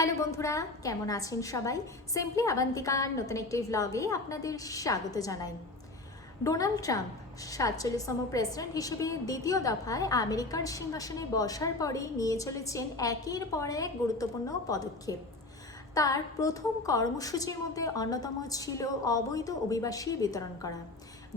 Hello বন্ধুরা, কেমন আছেন সবাই? সিম্পলি আবান্তিকার নতুন একটি ভ্লগে আপনাদের স্বাগত জানাই। ডোনাল্ড ট্রাম্প সাতচল্লিশতম প্রেসিডেন্ট হিসেবে দ্বিতীয় দফায় আমেরিকার সিংহাসনে বসার পরে নিয়ে চলেছেন একের পর এক গুরুত্বপূর্ণ পদক্ষেপ। তার প্রথম কর্মসূচির মধ্যে অন্যতম ছিল অবৈধ অভিবাসী বিতরণ করা।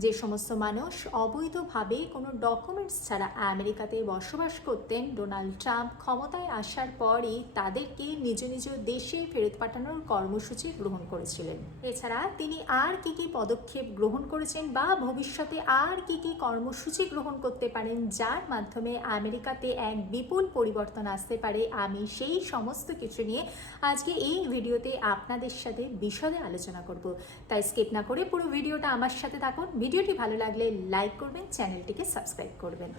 যে সমস্ত মানুষ অবৈধভাবে কোনো ডকুমেন্টস ছাড়া আমেরিকাতে বসবাস করতেন, ডোনাল্ড ট্রাম্প ক্ষমতায় আসার পরই তাদেরকে নিজ নিজ দেশে ফেরত পাঠানোর কর্মসূচি গ্রহণ করেছিলেন। এছাড়া তিনি আর কি কি পদক্ষেপ গ্রহণ করেছেন বা ভবিষ্যতে আর কি কি কর্মসূচি গ্রহণ করতে পারেন, যার মাধ্যমে আমেরিকাতে এক বিপুল পরিবর্তন আসতে পারে, আমি সেই সমস্ত কিছু নিয়ে আজকে এই ভিডিওতে আপনাদের সাথে বিশদে আলোচনা করব। তাই স্কিপ না করে পুরো ভিডিওটা আমার সাথে থাকুন। ভিডিওটি ভালো লাগলে লাইক করবেন, চ্যানেলটিকে সাবস্ক্রাইব করবেন।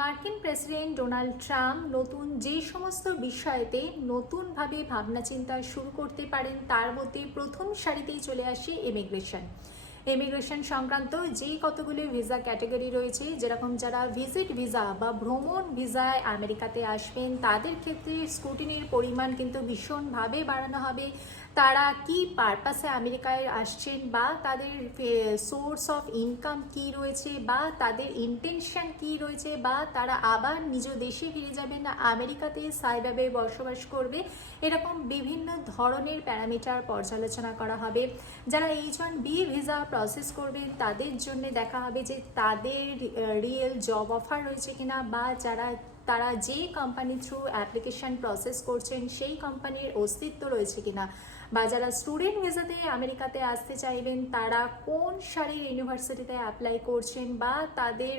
মার্কিন প্রেসিডেন্ট ডোনাল্ড ট্রাম্প নতুন যে সমস্ত বিষয়েতে নতুনভাবে ভাবনা চিন্তা শুরু করতে পারেন, তার মধ্যে প্রথম সারিতেই চলে আসে ইমিগ্রেশন ইমিগ্রেশন সংক্রান্ত যেই কতগুলো ভিসা ক্যাটাগরি রয়েছে, যেরকম যারা ভিজিট ভিসা বা ভ্রমণ ভিসায় আমেরিকাতে আসবেন, তাদের ক্ষেত্রে স্কুটিনির পরিমাণ কিন্তু ভীষণভাবে বাড়ানো হবে। তারা কি পারপাসে আমেরিকায় আসছেন বা তাদের সোর্স অফ ইনকাম কি রয়েছে বা তাদের ইন্টেনশন কি রয়েছে বা তারা আবার নিজ দেশে ফিরে যাবেন না, আমেরিকাতে স্থায়ীভাবে বসবাস করবে, এরকম বিভিন্ন ধরনের প্যারামিটার পর্যালোচনা করা হবে। যারা H one B visa process করবেন, তাদের জন্য দেখা হবে যে তাদের রিয়েল জব অফার রয়েছে কিনা বা যারা, তারা যে কোম্পানি থ্রু অ্যাপ্লিকেশন প্রসেস করছেন, সেই কোম্পানির অস্তিত্ব রয়েছে কিনা। বা যারা স্টুডেন্ট ভিসাতে আমেরিকাতে আসতে চাইবেন, তারা কোন সারির ইউনিভার্সিটিতে অ্যাপ্লাই করছেন বা তাদের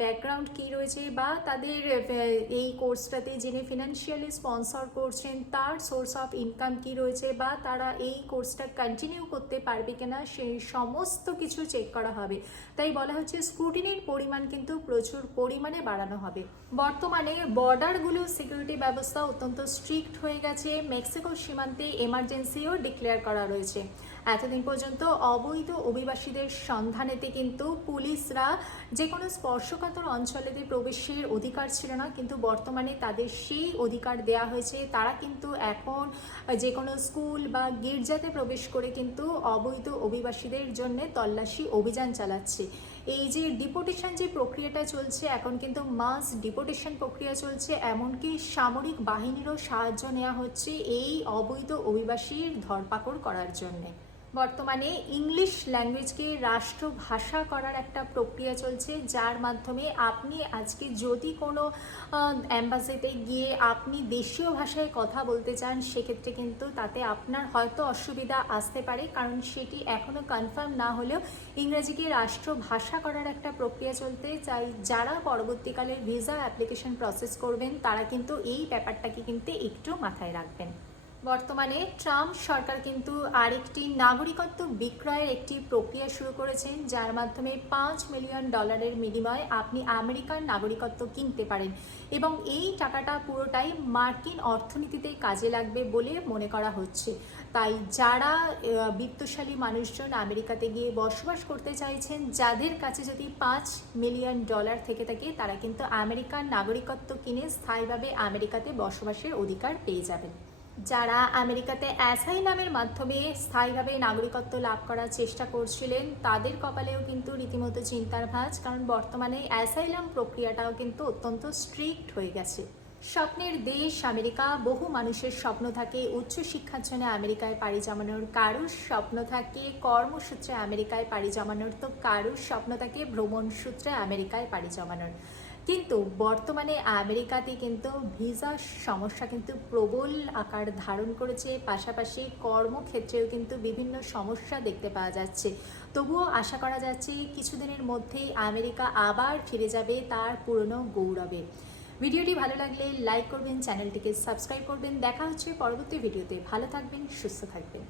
ব্যাকগ্রাউন্ড কি রয়েছে বা তাদের এই কোর্সটাতে যিনি ফিনান্সিয়ালি স্পন্সর করছেন, তার সোর্স অফ ইনকাম কি রয়েছে বা তারা এই কোর্সটা কন্টিনিউ করতে পারবে কিনা সেই সমস্ত কিছু চেক করা হবে। তাই বলা হচ্ছে স্ক্রুটিনির পরিমাণ কিন্তু প্রচুর পরিমাণে বাড়ানো হবে। বর্তমানে বর্ডারগুলো সিকিউরিটি ব্যবস্থা অত্যন্ত স্ট্রিক্ট হয়ে গেছে। মেক্সিকো সীমান্তে এমার্জেন্সিও ডিক্লেয়ার করা রয়েছে। এতদিন পর্যন্ত অবৈধ অভিবাসীদের সন্ধানেতে কিন্তু পুলিশরা যে কোনো স্পর্শকাতর অঞ্চলেতে প্রবেশের অধিকার ছিল না, কিন্তু বর্তমানে তাদের সেই অধিকার দেয়া হয়েছে। তারা কিন্তু এখন যে কোনো স্কুল বা গির্জাতে প্রবেশ করে কিন্তু অবৈধ অভিবাসীদের জন্য তল্লাশি অভিযান চালাচ্ছে। এই যে ডিপোটেশন যে প্রক্রিয়াটা চলছে, এখন কিন্তু মাস ডিপোটেশন প্রক্রিয়া চলছে, এমনকি সামরিক বাহিনীরও সাহায্য নেওয়া হচ্ছে এই অবৈধ অভিবাসীর ধরপাকড় করার জন্যে। বর্তমানে ইংলিশ ল্যাঙ্গুয়েজকে রাষ্ট্রভাষা করার একটা প্রক্রিয়া চলছে, যার মাধ্যমে আপনি আজকে যদি কোনো অ্যাম্বাসিতে গিয়ে আপনি দেশীয় ভাষায় কথা বলতে চান, সেক্ষেত্রে কিন্তু তাতে আপনার হয়তো অসুবিধা আসতে পারে, কারণ সেটি এখনও কনফার্ম না হলেও ইংরেজিকে রাষ্ট্রভাষা করার একটা প্রক্রিয়া চলতে চাই। যারা পরবর্তীকালে ভিসা অ্যাপ্লিকেশন প্রসেস করবেন, তারা কিন্তু এই ব্যাপারটাকে কিন্তু একটু মাথায় রাখবেন। বর্তমানে ট্রাম্প সরকার কিন্তু আরেকটি নাগরিকত্ব বিক্রয়ের একটি প্রক্রিয়া শুরু করেছেন, যার মাধ্যমে পাঁচ মিলিয়ন ডলারের বিনিময়ে আপনি আমেরিকার নাগরিকত্ব কিনতে পারেন। এবং এই টাকাটা পুরোটাই মার্কিন অর্থনীতিতে কাজে লাগবে বলে মনে করা হচ্ছে। তাই যারা বিত্তশালী মানুষজন আমেরিকাতে গিয়ে বসবাস করতে চাইছেন, যাদের কাছে যদি পাঁচ মিলিয়ন ডলার থেকে থাকে, তারা কিন্তু আমেরিকার নাগরিকত্ব কিনে স্থায়ীভাবে আমেরিকাতে বসবাসের অধিকার পেয়ে যাবেন। যারা আমেরিকাতে অ্যাসাইলামের মাধ্যমে স্থায়ীভাবে নাগরিকত্ব লাভ করার চেষ্টা করছিলেন, তাদের কপালেও কিন্তু রীতিমতো চিন্তার ভাঁজ, কারণ বর্তমানে অ্যাসাইলাম প্রক্রিয়াটাও কিন্তু অত্যন্ত স্ট্রিক্ট হয়ে গেছে। স্বপ্নের দেশ আমেরিকা, বহু মানুষের স্বপ্ন থাকে উচ্চশিক্ষার জন্য আমেরিকায় পাড়ি জমানোর, কারুর স্বপ্ন থাকে কর্মসূত্রে আমেরিকায় পাড়ি জমানোর, তো কারুর স্বপ্ন থাকে ভ্রমণ সূত্রে আমেরিকায় পাড়ি জমানোর। কিন্তু বর্তমানে আমেরিকাতে কিন্তু ভিসার সমস্যা কিন্তু প্রবল আকার ধারণ করেছে। পাশাপাশি কর্মক্ষেত্রেও কিন্তু বিভিন্ন সমস্যা দেখতে পাওয়া যাচ্ছে। তবুও আশা করা যাচ্ছে কিছুদিনের মধ্যেই আমেরিকা আবার ফিরে যাবে তার পুরনো গৌরবে। ভিডিওটি ভালো লাগলে লাইক করবেন, চ্যানেলটিকে সাবস্ক্রাইব করবেন। দেখা হচ্ছে পরবর্তী ভিডিওতে। ভালো থাকবেন, সুস্থ থাকবেন।